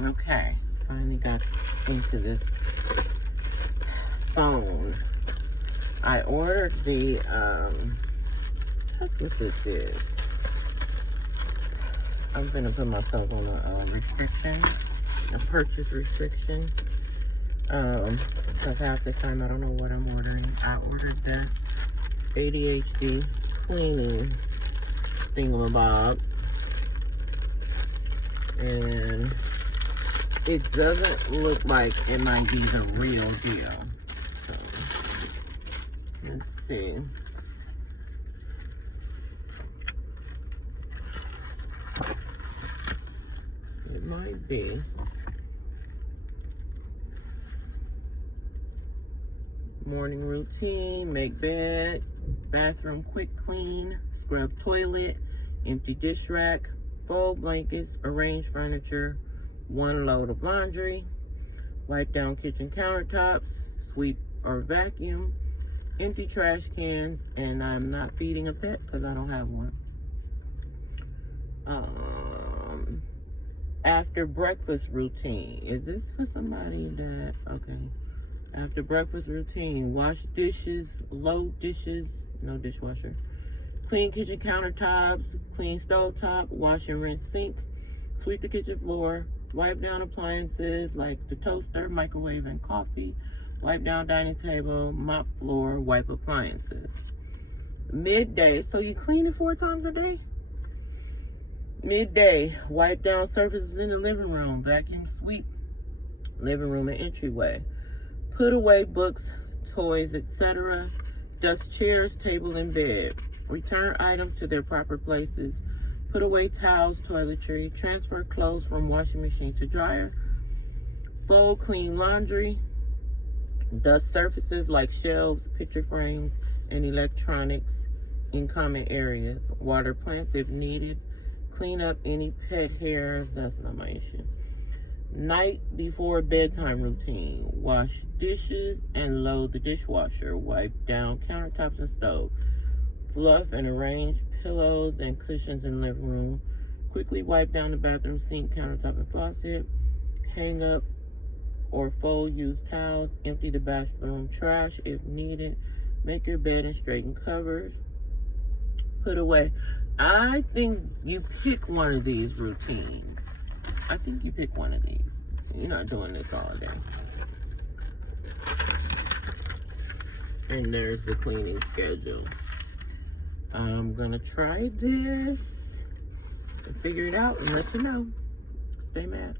Okay, finally got into this phone. I ordered the, that's what this is. I'm gonna put myself on a restriction, a purchase restriction. Because half the time I don't know what I'm ordering. I ordered the ADHD cleaning thingamabob. And it doesn't look like M.A.D the real deal. So, let's see. It might be. Morning routine, make bed, bathroom quick clean, scrub toilet, empty dish rack, fold blankets, arrange furniture, 1 load of laundry, wipe down kitchen countertops, sweep or vacuum, empty trash cans, and I'm not feeding a pet because I don't have one. After breakfast routine. Is this for somebody that, okay. After breakfast routine, wash dishes, load dishes, no dishwasher. Clean kitchen countertops, clean stovetop, wash and rinse sink, sweep the kitchen floor, wipe down appliances like the toaster, microwave, and coffee, wipe down dining table, mop floor, wipe appliances. Midday, so you clean it 4 times a day? Midday, wipe down surfaces in the living room, vacuum sweep, living room and entryway. Put away books, toys, etc. Dust chairs, table, and bed. Return items to their proper places. Put away towels, toiletry. Transfer clothes from washing machine to dryer. Fold clean laundry. Dust surfaces like shelves, picture frames, and electronics in common areas. Water plants if needed. Clean up any pet hairs. That's not my issue. Night before bedtime routine. Wash dishes and load the dishwasher. Wipe down countertops and stove. Fluff and arrange pillows and cushions in living room. Quickly wipe down the bathroom sink, countertop, and faucet. Hang up or fold used towels. Empty the bathroom trash if needed. Make your bed and straighten covers. Put away. I think you pick one of these routines. I think you pick one of these. You're not doing this all day. And there's the cleaning schedule. I'm gonna try this and figure it out and let you know. Stay mad.